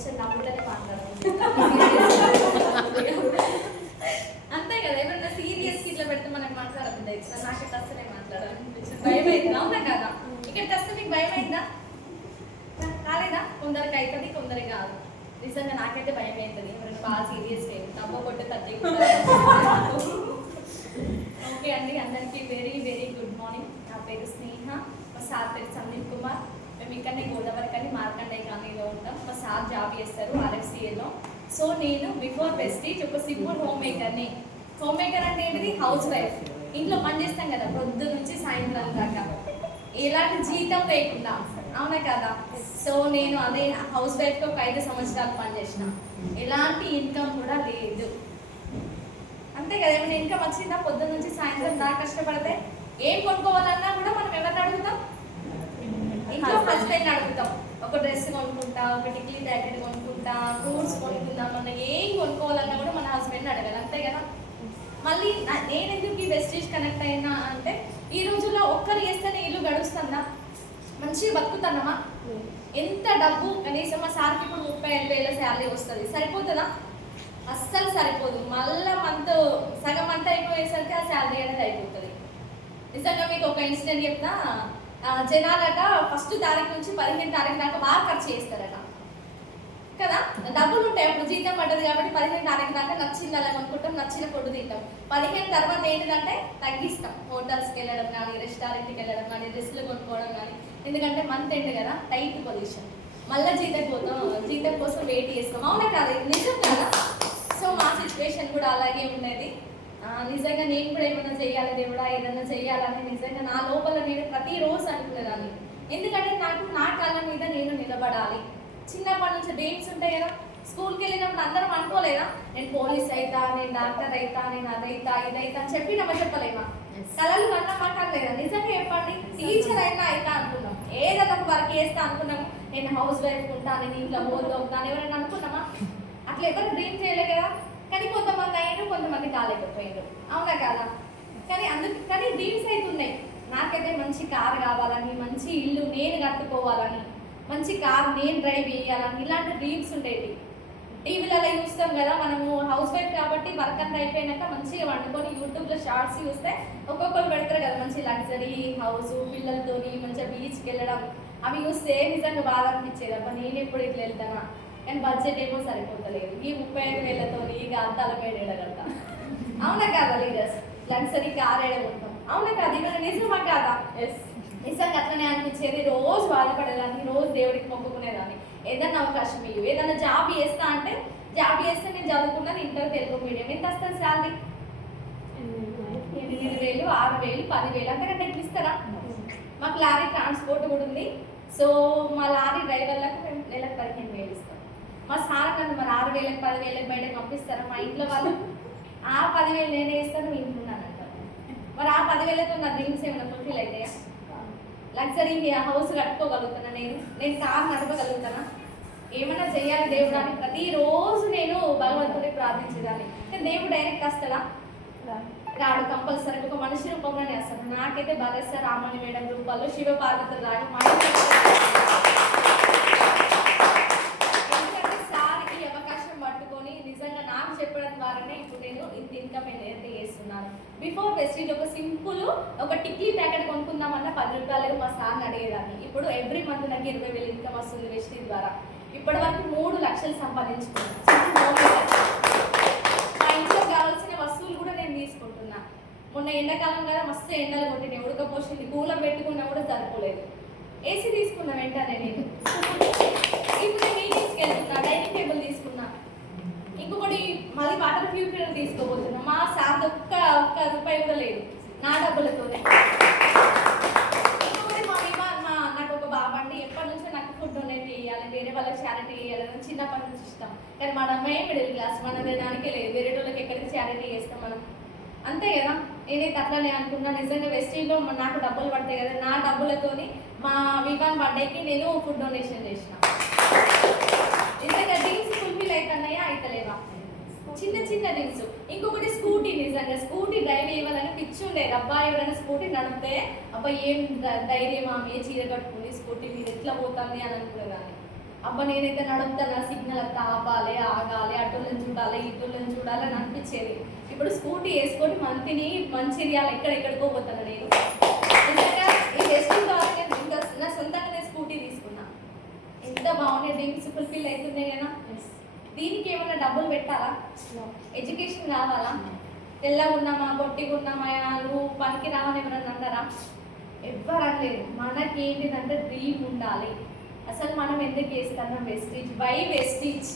కొంచెం నమ్ముతూనే మాట్లాడాలి. అంతే కదా, ఏమన్నా సీరియస్ ఇట్లా పెడితే మనకు మాట్లాడద్దు. ఇట్లా నాకైతే అసలే మాట్లాడాలనిపించింది, భయం అయింది. అవునా కదా? ఇక్కడికి వస్తే మీకు భయం అయిందా? కాలేదా? కొందరికి అవుతుంది, కొందరికి కాదు. నిజంగా నాకైతే భయం అవుతుంది. ఎవరైనా బాగా సీరియస్గా తమ్మ కొట్టే తట్టి. ఓకే అండి, అందరికీ వెరీ వెరీ గుడ్ మార్నింగ్. నా పేరు స్నేహ, మా సార్ పేరు సందీప్ కుమార్. మేము ఇక్కడనే గోదావరి కానీ మార్కండేయ కాలనీలో ఉంటాం. మా సార్ జాబ్ చేస్తారు RFCAలో. సో నేను బిఫోర్ వెస్టీజ్ ఒక సింపుల్ హోమ్ మేకర్ని. హోమ్ మేకర్ అంటే ఏంటిది? House wife. ఇంట్లో పని చేస్తాం కదా పొద్దు నుంచి సాయంత్రం దాకా, ఎలాంటి జీతం లేకుండా. అవునా కదా? సో నేను అదే హౌస్ వైఫ్తో ఒక 5 సంవత్సరాలు పనిచేసిన. ఎలాంటి ఇన్కమ్ కూడా లేదు. అంతే కదా, ఏమైనా ఇన్కమ్ వచ్చిందా? పొద్దున్న నుంచి సాయంత్రం దాకా కష్టపడితే ఏం కొనుక్కోవాలన్నా కూడా మనం ఎవరిని అడుగుతాం? ఇంట్లో హస్బెండ్ని అడుగుతాం. ఒక డ్రెస్ కొనుక్కుంటా, ఒక టిక్లీ ప్యాకెట్ కొనుక్కుంటా, ఫ్రూట్స్ కొనుక్కుందాం, మన ఏం కొనుక్కోవాలన్నా కూడా మన హస్బెండ్ని అడగాలి. అంతే కదా? మళ్ళీ నేను ఎందుకు ఈ వెస్టీజ్ కనెక్ట్ అయినా అంటే, ఈ రోజుల్లో ఒక్కరు చేస్తేనే ఇల్లు గడుస్తుందా? మంచిగా బతుకుతున్నామా? ఎంత డబ్బు కనీసం మా సార్కి ఇప్పుడు 35,000 శాలరీ వస్తుంది, సరిపోతుందా? అస్సలు సరిపోదు. మళ్ళీ మంత్ సగం మంత్ అయిపోయేసరికి ఆ శాలరీ అనేది అయిపోతుంది. నిజంగా మీకు ఒక ఇన్సిడెంట్ చెప్తా. జనాలట ఫస్ట్ తారీఖు నుంచి 15 తారీఖు దాకా బాగా ఖర్చు చేస్తారట కదా. డబ్బులు ఉంటాయి, అప్పుడు జీతం పడ్డది కాబట్టి 15 తారీఖు దాకా నచ్చింది అలా కొనుక్కుంటాం, నచ్చిన ఫుడ్ తింటాం. 15 తర్వాత ఏంటంటే తగ్గిస్తాం. హోటల్స్కి వెళ్ళడం కానీ, రెస్టారెంట్కి వెళ్ళడం కానీ, డ్రెస్సులు కొనుక్కోవడం కానీ. ఎందుకంటే మంత్ ఎండ్ కదా, టైట్ పొజిషన్. మళ్ళీ జీతం కోసం వెయిట్ చేస్తాం. అవునా కాదు? నిజం కదా? సో మా సిచ్యువేషన్ కూడా అలాగే ఉండేది. నిజంగా నేను కూడా ఏమైనా చేయాలి దేవుడా, ఏదైనా చేయాలని నిజంగా నా లోపల నేను ప్రతిరోజు అనుకునేదాన్ని. ఎందుకంటే నాకు నా కాళ్ళ మీద నేను నిలబడాలి. చిన్నప్పటి నుంచి డ్రీమ్స్ ఉంటాయి కదా. స్కూల్కి వెళ్ళినప్పుడు అందరం అనుకోలేదా, నేను పోలీస్ అవుతా, నేను డాక్టర్ అవుతా, నేను అదైతా ఇదైతా అని చెప్పినామా? చెప్పలేమా? కళలు అన్నమాట లేదా? నిజంగా చెప్పండి, టీచర్ అయినా అవుతా అనుకున్నాం, ఏదైనా ఒక వర్క్ చేస్తా అనుకున్నాము. నేను హౌస్ వైఫ్ ఉంటా, నేను ఇంట్లో బోర్డు అవుతాను, ఎవరైనా అనుకున్నామా? అట్లా ఎవరు డ్రీమ్ చేయలే కదా. కానీ కొంతమంది అయ్యారు, కొంతమంది కాలేకపోయారు. అవునా కదా? కానీ డ్రీమ్స్ అయితే ఉన్నాయి. నాకైతే మంచి కార్ కావాలని, మంచి ఇల్లు నేను కట్టుకోవాలని, మంచి కార్ నేను డ్రైవ్ చేయాలని, ఇలాంటి డ్రీమ్స్ ఉండేవి. టీవీలలో చూస్తాం కదా, మనము హౌస్ వైఫ్ కాబట్టి వర్క్ అంతా అయిపోయినాక మంచిగా వండుకొని యూట్యూబ్లో షార్ట్స్ చూస్తే ఒక్కొక్కరు పెడతారు కదా, మంచి లగ్జరీ హౌస్, పిల్లలతోని మంచిగా బీచ్కి వెళ్ళడం. అవి చూస్తే నిజంగా బాధ అనిపించేది. అబ్బా నేను ఎప్పుడు ఇట్లా వెళ్తానా, కానీ బడ్జెట్ ఏమో సరిపోతలేదు. ఈ 35,000తోని ఈ అద్దాల పేడ ఎడగలుగుతాం. అవునా కాదా లీడర్స్? Luxury car ఎడగలుగుతాం. అవునా కాదు? ఇవన్నీ నిజమా కాదా? నిజంగా అట్లనే అనిపించేది. రోజు బాధపడేదాన్ని, రోజు దేవుడికి మొక్కుకునేదాన్ని, ఏదన్నా అవకాశం ఇవ్వు, ఏదన్నా జాబ్ చేస్తా అంటే. జాబ్ చేస్తే నేను చదువుకున్నది ఇంటర్ తెలుగు మీడియం. ఎంత వస్తుంది శాలరీ? 8,000, 6,000, 10,000, అంతకంటే ఎట్లా ఇస్తారా? మాకు లారీ ట్రాన్స్పోర్ట్ కూడా ఉంది. సో మా లారీ డ్రైవర్లకు మేము నెలకు 15,000 ఇస్తాం. మా సార్ నన్ను మరి 6,000, 10,000 బయటకు పంపిస్తారా? మా ఇంట్లో వాళ్ళు ఆ 10,000 నేనే ఇస్తాను, మీ ఇంట్లో అంటారు. మరి ఆ 10,000తో నా డ్రీమ్స్ ఏమైనా ఫుల్ఫిల్ అవుతాయా? లగ్జరీ హౌస్ కట్టుకోగలుగుతానా? నేను కార్ నడపగలుగుతానా? ఏమైనా చేయాలి దేవుడు అని ప్రతిరోజు నేను భగవంతుడిని ప్రార్థించేదాన్ని. కానీ దేవుడు డైరెక్ట్ వస్తాడా? రాడు. కంపల్సరీ ఒక మనిషి రూపంలోనే వస్తాడు. నాకైతే భగత్ రామని మేడం రూపాల్లో, శివ పార్వతులు రాగా సార్ ఈ అవకాశం పట్టుకొని నిజంగా నాకు చెప్పడం ద్వారానే ఇప్పుడు నేను ఇంత ఇన్కమ్ ఎంత చేస్తున్నాను. బిఫోర్ వెస్టీజ్ ఒక సింపుల్ ఒక టిక్లీ ప్యాకెట్ కొనుక్కుందామన్నా 10 రూపాయలు మా సార్ని అడిగేదాన్ని. ఇప్పుడు ఎవ్రీ మంత్ నాకు 20,000 ఇన్కమ్ వస్తుంది వెస్టీజ్ ద్వారా. ఇప్పటి వరకు 3 లక్షలు సంపాదించుకున్నాను. మా ఇంట్లో కావాల్సిన వస్తువులు కూడా నేను తీసుకుంటున్నా. మొన్న ఎండాకాలం కదా, మస్తు ఎండలు కొట్టినాయి, ఉడకపోసింది, కూలర్ పెట్టుకున్నా కూడా సరిపోలేదు. ఏసీ తీసుకున్నా వెంటనే నేను. ఇప్పుడు నేను మీటింగ్స్కి వెళ్తున్నా, డైనింగ్ టేబుల్ తీసుకున్నా, ఇంకొకటి మళ్ళీ వాటర్ ప్యూరిఫైయర్ తీసుకోబోతున్నా. మా సార్ ఒక్క రూపాయి కూడా లేదు, నా డబ్బులతోనే. ఇంకొకటి నాకు ఒక బాబు అండి, ఎప్పటి నుంచో నాకు ఫుడ్ డొనేట్ చేయాలి, వేరే వాళ్ళకి చారిటీ చేయాలని చిన్నప్పటి నుంచి ఇష్టం. కానీ మనమే మిడిల్ క్లాస్, మన దానికే లేదు, వేరే వాళ్ళకి ఎక్కడికి చారిటీ చేస్తాం మనం. అంతే కదా? నేనైతే అట్లనే అనుకున్నా. నిజంగా వెస్టీజ్లో నాకు డబ్బులు పడతాయి కదా, నా డబ్బులతోని మా వివాన్ బర్త్డేకి నేను ఫుడ్ డొనేషన్ చేసిన. నిజంగా డ్రీమ్స్ ఫుల్ఫిల్ అవుతున్నాయా అవుతలేవా? చిన్న చిన్న డ్రీమ్స్. ఇంకొకటి స్కూటీ. నిజంగా స్కూటీ డ్రైవ్ చేయాలని పిచ్చి ఉండేది. అబ్బాయి ఎవరైనా స్కూటీ నడిపితే అబ్బాయి ఏం ధైర్యం, ఆమె చీర కట్టుకుని స్కూటీ మీద ఎట్లా పోతుంది అని అనుకునేదాన్ని. అబ్బా నేనైతే నడుపుతానా, సిగ్నల్ అంతా ఆపాలి, ఆగాలి, అటులను చూడాలి, ఇటులను చూడాలి అని అనిపించేది. ఇప్పుడు స్కూటీ వేసుకొని మంతిని మంచిర్యాల ఎక్కడెక్కడికో పోతాను నేను. నిజంగా ఈ ఫెస్టివల్ కాబట్టి ఇంకా నా సొంతంగా నేను స్కూటీ తీసుకున్నా. ఎంత బాగున్నాయి, డ్రీమ్స్ ఫుల్ఫిల్ అవుతున్నాయి కదా. దీనికి ఏమైనా డబ్బులు పెట్టాలా? ఎడ్యుకేషన్ కావాలా? తెల్లగా ఉన్నామా, పొట్టిగా ఉన్నామా, నువ్వు పనికి రావని ఎవరన్నా అన్నారా? ఎవ్వరు అనలేదు. మనకి ఏంటిదంటే డ్రీమ్ ఉండాలి. అసలు మనం ఎందుకు వేస్తున్నాం వెస్టీజ్? Why Vestige?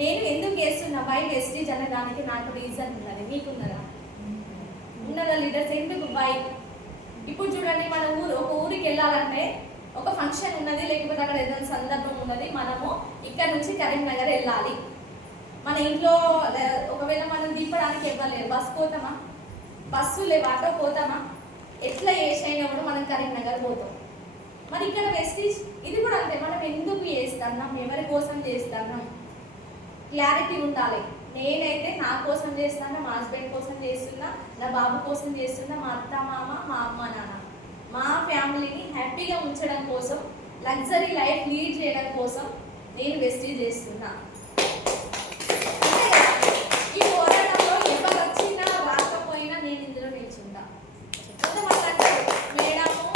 నేను ఎందుకు వేస్తున్నా వై వెస్టీజ్ అనే దానికి నాకు రీజన్ ఉన్నది. మీకున్నదా? ఉన్నదా లీడర్స్? ఎందుకు వై? ఇప్పుడు చూడండి, మన ఒక ఊరికి వెళ్ళాలంటే ఒక ఫంక్షన్ ఉన్నది, లేకపోతే అక్కడ ఏదైనా సందర్భం ఉన్నది, మనము ఇక్కడ నుంచి కరీంనగర్ వెళ్ళాలి. మన ఇంట్లో ఒకవేళ మనం దింపడానికి ఇవ్వలేదు, బస్సు పోతామా? బస్సు లేవు, ఆటో పోతామా? ఎట్లా చేసైనా కూడా మనం కరీంనగర్ పోతాం. మరి ఇక్కడ వెస్టీజ్ ఇది కూడా అంతే. మనం ఎందుకు చేస్తున్నాం, ఎవరి కోసం చేస్తున్నాం, క్లారిటీ ఉండాలి. నేనైతే నా కోసం చేస్తున్నా, మా హస్బెండ్ కోసం చేస్తున్నా, నా బాబు కోసం చేస్తున్నా, మా అత్త మామ, మా అమ్మ నాన్న, మా ఫ్యామిలీని హ్యాపీగా ఉంచడం కోసం, లగ్జరీ లైఫ్ లీడ్ చేయడం కోసం నేను వెస్టీజ్ చేస్తున్నా. ఈ పోరాటంలో ఎవరు వచ్చినా రాకపోయినా నేను ఇందులో నిల్చుంటా. కొంతమంది అంటారు, మేడము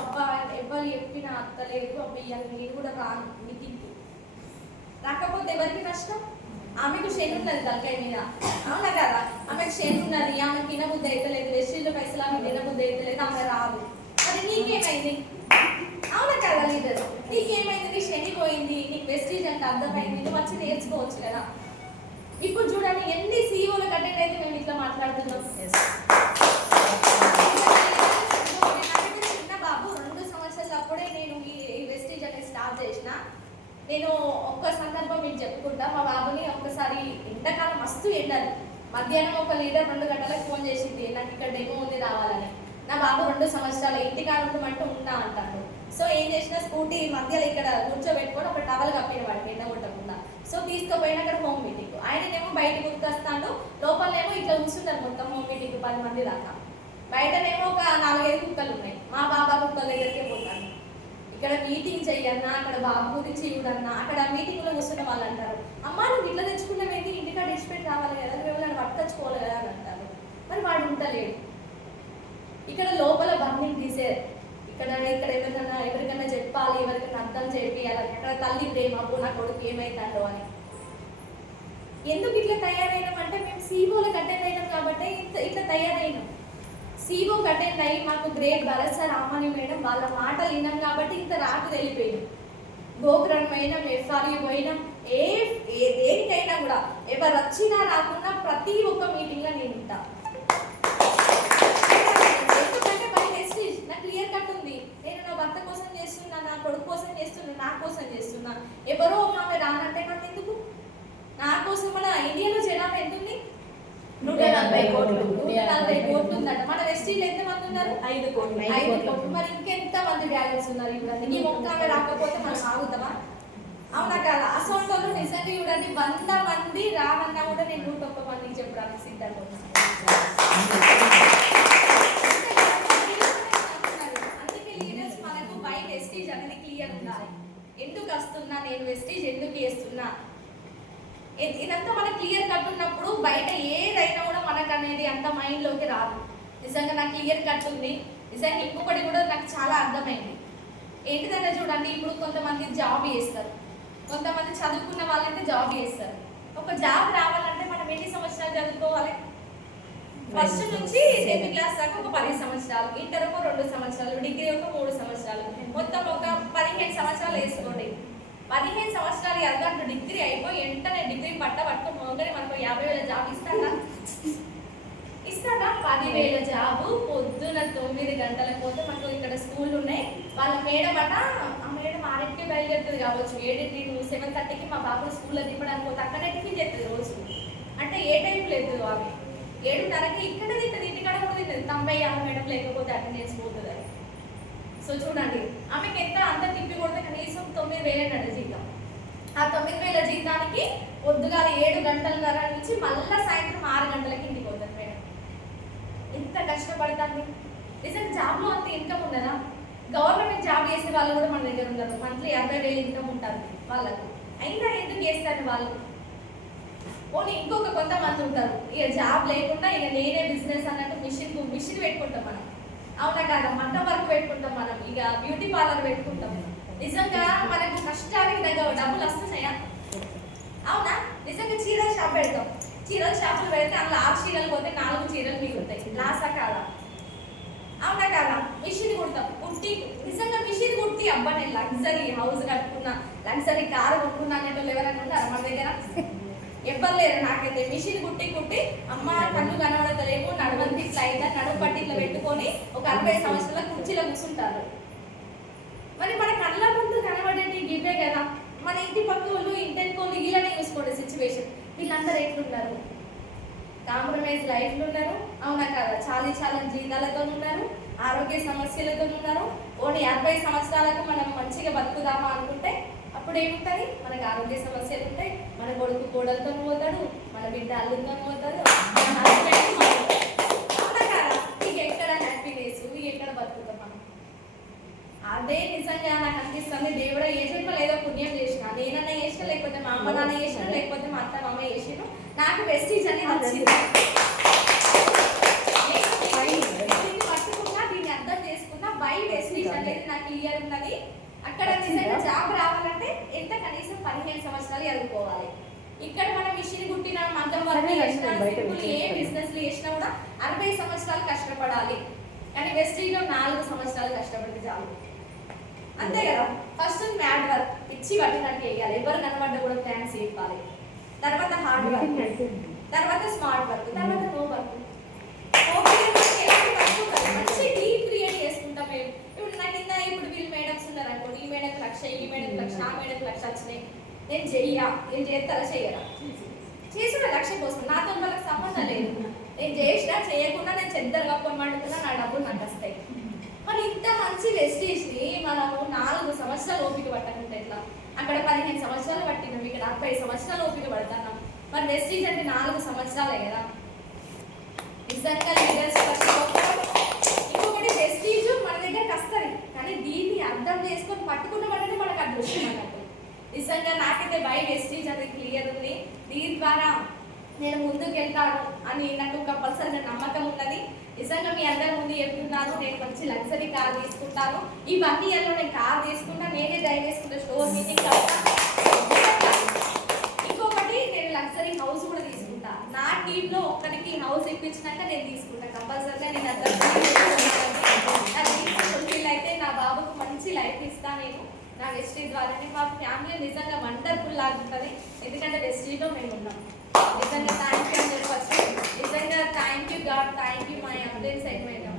అబ్బా ఎవరు చెప్పినా అత్తలేదు, అబ్బా నేను కూడా రాను మీటింగ్కి. రాకపోతే ఎవరికి నష్టం? ఆమెకు షేన్ ఉన్నది తలకాయ మీద, అవునా కదా? ఆమెకు షేన్ ఉన్నది, ఆమెకు తినబుద్ధి అవుతలేదు, వెస్టీజ్లో పైసలు ఆమెకు తినబుద్ధి అవుతలేదు, ఆమె రాదు. మరి నీకేమైంది? అవునా కదా లీడర్? నీకేమైంది? నీ శని పోయింది, నీకు వెస్టీజ్ అంటే అర్థమైంది, నువ్వు వచ్చి నేర్చుకోవచ్చు కదా. ఇప్పుడు చూడండి, ఎన్ని సీఈఓలకు అటెండ్ అయితే మేము ఇట్లా మాట్లాడుతున్నాం. చిన్న బాబు 2 సంవత్సరాలు అప్పుడే నేను ఈ వెస్టీజ్ అనేది స్టార్ట్ చేసిన. నేను ఒక్క సందర్భం మీకు చెప్పుకుంటా. మా బాబుని ఒక్కసారి ఎండాకాలం మస్తు ఎండాలి, మధ్యాహ్నం ఒక లీడర్ 2 గంటలకు ఫోన్ చేసింది, నాకు ఇక్కడ డెమో ఉంది రావాలని. నా బాబు 2 సంవత్సరాలు ఇంటికాడ ఉండమంటూ ఉంటా అంటాడు. సో ఏం చేసిన, స్కూటీ మధ్యలో ఇక్కడ కూర్చోబెట్టుకొని ఒక టవల్ కప్పిన వాడికి ఎండ కొట్టకుండా. సో తీసుకుపోయిన అక్కడ హోమ్ మీటింగ్, ఆయననేమో బయటకు ఉరికొస్తాడు, లోపలనేమో ఇట్లా కూర్చుంటారు మొత్తం హోమ్ మీటింగ్ 10 మంది దాకా. బయటనేమో ఒక 4-5 కుక్కలు ఉన్నాయి. మా బాబా కుక్కల దగ్గరికే పోతాను. ఇక్కడ మీటింగ్ చెయ్యన్నా, అక్కడ బాబు గురించి చూడన్నా, అక్కడ మీటింగ్లో కూర్చున్న వాళ్ళు అంటారు, అమ్మా నువ్వు ఇట్లా తెచ్చుకున్నావేంటి, ఇంటికాడ ఇచ్చిపెట్టి రావాలి కదా, నువ్వు పట్టుకొచ్చుకోవాలి కదా అని అంటారు. మరి వాడు ఉండలేడు. ఇక్కడ లోపల బర్నింగ్ డిజైర్, ఇక్కడ ఎవరికైనా చెప్పాలి, ఎవరికైనా అర్థం చేయాలి. అక్కడ తల్లి ప్రేమ, నా కొడుకు ఏమైతుందో అని. ఎందుకు ఇట్లా తయారైనామంటే మేము సీఓలకు అటెండ్ అయినాం కాబట్టి ఇట్లా తయారైనాం. సీఓ అటెండ్ అయ్యి మాకు గ్రేట్ భరత్ సార్, రామాని మేడం వాళ్ళ మాటలు విన్నాం కాబట్టి ఇంత రాకు వెళ్ళిపోయినాం. గోకురం పోయినాం, ఎఫ్ఆర్యూ పోయినాం, దేనికైనా కూడా ఎవరు వచ్చినా రాకున్నా ప్రతి ఒక్క మీటింగ్లో నేను ఉంటా. ఎందుకంటే మై వెస్టీజ్ నాకు క్లియర్ కట్ ఉంది. నేను నా భర్త కోసం చేస్తున్నా, నా కొడుకు కోసం చేస్తున్నా, నా కోసం చేస్తున్నా. ఎవరో ఆమె రానంటే నాకు ఎందుకు? నా కోసం మన ఇండియాలో జనాభా ఎంత ఉంది? 140 కోట్లు. 140 కోట్లు ఉందట. మన వెస్టీజ్ ఎంత మంది ఉన్నారు? 5 కోట్లు. మరి ఇంకెంత మంది బ్యాలెన్స్ ఉన్నారు? ఇప్పుడు ఈ ఒక్క ఆమె రాకపోతే మనం ఆగుతామా? అవునా కదా? అసలు నిజంగా చూడండి, 100 మంది రావన్నా కూడా నేను 101 మందికి చెప్పడానికి సిద్ధంగా ఉన్నాను. అందుకే లీడర్స్ మనకు బై వెస్టీజ్ అనేది క్లియర్ ఉండాలి. ఎందుకు వస్తున్నా నేను, వెస్టీజ్ ఎందుకు చేస్తున్నా, ఇదంతా మనకు క్లియర్ కట్ ఉన్నప్పుడు బయట ఏదైనా కూడా మనకు అనేది అంత మైండ్లోకి రాదు. నిజంగా నాకు క్లియర్ కట్ ఉంది. నిజంగా ఇంకొకటి కూడా నాకు చాలా అర్థమైంది. ఏంటిదంటే చూడండి, ఇప్పుడు కొంతమంది జాబ్ చేస్తారు, కొంతమంది చదువుకున్న వాళ్ళైతే జాబ్ చేస్తారు. ఒక జాబ్ రావాలంటే మనం ఎన్ని సంవత్సరాలు చదువుకోవాలి? ఫస్ట్ నుంచి 10th క్లాస్ దాకా ఒక 10 సంవత్సరాలు, ఇంటర్ ఒక 2 సంవత్సరాలు, డిగ్రీ ఒక 3 సంవత్సరాలు, మొత్తం ఒక 15 సంవత్సరాలు వేసుకోండి. 15 సంవత్సరాలు ఎదగంటూ డిగ్రీ అయిపోయి వెంటనే డిగ్రీ పట్టుకొని మోగని మనకు 50,000 జాబ్ ఇస్తాడా? 10,000 జాబు పొద్దున 9 గంటలకు పోతే మనకు ఇక్కడ స్కూళ్ళు ఉన్నాయి. వాళ్ళ మేడం అట, ఆ మేడం 6కి బయలుదేరుతుంది కావచ్చు, 7:30కి మా బాబు స్కూల్లో దింపడానికి పోతే అక్కడే టిఫిన్ చేస్తుంది రోజు. అంటే ఏ టైం లేదు, ఆమె 7:30కి ఇక్కడ తింటుంది, ఇంటికాడ కూడా తింటుంది. 90 మేడం లేకపోతే అటెండెన్స్ పోతుంది. సో చూడండి, ఆమెకి ఎంత అంత తిప్పి కొడితే కనీసం 9,000 అన్నట్టు జీతం. ఆ 9,000 జీతానికి పొద్దుగాల 7 గంటలన్నర నుంచి మళ్ళీ సాయంత్రం 6 గంటలకి ఇంటికి పోతుంది మేడం. ఎంత కష్టపడుతుంది. నిజంగా జాబ్లో అంత ఇన్కమ్ ఉన్నదా? గవర్నమెంట్ జాబ్ చేసే వాళ్ళు కూడా మన దగ్గర ఉన్నారు, మంత్లీ 50,000 ఇన్కమ్ ఉంటుంది వాళ్ళకు. అయినా ఎందుకు చేస్తారు వాళ్ళు? పోనీ ఇంకొక కొంతమంది ఉంటారు, ఇక జాబ్ లేకుండా ఇక నేనే బిజినెస్ అన్నట్టు మిషన్ పెట్టుకుంటాం మనం. అవునా కాదా? మట్టం వరకు పెట్టుకుంటాం మనం, ఇక బ్యూటీ పార్లర్ పెట్టుకుంటాం. నిజంగా మనకు కష్టానికి దగ్గర డబ్బులు వస్తున్నాయా? అవునా? నిజంగా చీరల షాప్ పెడతాం, చీరల షాపులు పెడితే అందులో 6 చీరలు పోతే 4 చీరలు మిగులుతాయి. లాసా కాదా? అవునా కాదా? మిషన్ కుడతాం, కుట్టి నిజంగా మిషన్ కుట్టి అబ్బా నేను లగ్జరీ హౌస్ కట్టుకున్నా, లగ్జరీ కారు కొట్టుకున్నా అనేటోళ్ళు ఎవరైనా ఉన్నారా మన దగ్గర? ఎవ్వరు లేరు. నాకైతే మిషన్ కుట్టి అమ్మ కన్ను కనబడతలేము, నడువంతి ఇట్లా అయినా నడుము పట్టి ఇట్లా పెట్టుకొని ఒక 60 సంవత్సరాల కుర్చీలో కూర్చుంటారు. మరి మన కళ్ళ ముందు కనబడేది ఇవే కదా. మన ఇంటి పక్క వాళ్ళు ఇంటెనుకోళ్ళు ఇలానే చూసుకోండి సిచ్యువేషన్. వీళ్ళందరూ ఎట్లున్నారు? కాంప్రమైజ్ లైఫ్లు ఉన్నారు. అవునా కదా? చాలా జీతాలతో ఉన్నారు, ఆరోగ్య సమస్యలతో ఉన్నారు. ఓన్లీ 50 సంవత్సరాలకు మనం మంచిగా బతుకుదామా అనుకుంటే అప్పుడు ఏముంటుంది? మనకు ఆరోగ్య సమస్యలు ఉంటాయి, మన కొడుకు కోడలతో పోతాడు, మన బిడ్డ అల్లుతో పోతాడు, మన హస్బెండ్. అవునా కదా? ఇక ఎక్కడ హ్యాపీనెస్, ఇక ఎక్కడ బతుకుతాం మనం? అదే నిజంగా నాకు అనిపిస్తుంది, దేవుడు ఏ జన్మలో ఏదో పుణ్యం చేసిన, నేనన్నా చేసిన, లేకపోతే మా అమ్మ నాన్న చేసిన, లేకపోతే మా అత్త మామ చేసిన, నాకు వెస్టీజ్ అనేది వచ్చింది. పట్టుకున్నా, దీన్ని అర్థం చేసుకున్నా, బై వెస్టీజ్ అనేది నాకు క్లియర్ ఉన్నది. అక్కడ నిజంగా జాబ్ రావాలంటే ఎంత కనీసం 15 సంవత్సరాలు చదువుకోవాలి. ఇక్కడ మనం మిషన్ కుట్టిన, మగ్గం వర్క్ చేసిన, సింపుల్ ఏ బిజినెస్ చేసినా కూడా 60 సంవత్సరాలు కష్టపడాలి. కానీ వెస్టీజ్లో 4 సంవత్సరాలు కష్టపడితే చాలు. అంతే కదా? ఫస్ట్ మ్యాడ్ వర్క్ పిచ్చి పట్టినట్టు చేయాలి, ఎవరు కనబడ్డా కూడా థ్యాంక్స్ చెప్పాలి. తర్వాత హార్డ్ వర్క్, తర్వాత స్మార్ట్ వర్క్, తర్వాత నో వర్క్. మంచి టీమ్ క్రియేట్ చేసుకుంటాం మేము. ఇప్పుడు నా కింద ఇప్పుడు వీళ్ళు మేడమ్స్ ఉన్నారు అనుకోండి, ఈ మేడకు 1,00,000, ఈ మేడకు 1,00,000, ఆ మేడకు 1,00,000 వచ్చినాయి. నేను నేను చేస్తారా చెయ్యరా? చేసిన 1,00,000 కోసం నాతో వాళ్ళకి సంబంధం లేదు. నేను చేసినా చేయకుండా నేను చెద్దరు కప్పమంటున్నా, నా డబ్బులు నాకు వస్తాయి. మరి ఇంత మంచి వెస్టీజ్ని మనము 4 సంవత్సరాలు ఓపిక పట్టకుంటే ఎట్లా? అక్కడ 15 సంవత్సరాలు పట్టినాం, ఇక్కడ 60 సంవత్సరాలు ఓపిక పడుతున్నాం. మరి వెస్టీజ్ అంటే 4 సంవత్సరాలే కదా. నిజంగా లీడర్స్ ఇంకొకటి వెస్టీజ్ మన దగ్గరకు వస్తుంది, కానీ దీన్ని అర్థం చేసుకొని పట్టుకున్నామంటే మనకు అదృష్టం అన్నట్టు. నిజంగా నాకైతే బై వెస్టీజ్ అనేది క్లియర్ ఉంది. దీని ద్వారా నేను ముందుకు వెళ్తాను అని నాకు కంపల్సరీగా నమ్మకం ఉన్నది. నిజంగా మీ అందరి ముందు చెప్తున్నాను, నేను మంచి లగ్జరీ కార్ తీసుకుంటాను. ఈ 1 ఇయర్లో నేను కార్ తీసుకుంటా, నేనే డ్రైవ్ చేసుకుంటా, స్టోర్ మీటింగ్ కడతా. ఇంకొకటి నేను లగ్జరీ హౌస్ కూడా తీసుకుంటా. నా టీంలో ఒక్కరికి హౌస్ ఇప్పించినాక నేను తీసుకుంటా కంపల్సరీగా. నేను అందరూ ఫుల్ఫిల్ అయితే నా బాబుకు మంచి లైఫ్ ఇస్తా నేను నా వెస్టీజ్ ద్వారానే. మా ఫ్యామిలీ నిజంగా వండర్ఫుల్ లాగా ఉంటుంది, ఎందుకంటే వెస్టీజ్లో మేము ఉన్నాం. నిజంగా థ్యాంక్ యూ అని చెప్పచ్చు. నిజంగా thank you God, thank you my update segment.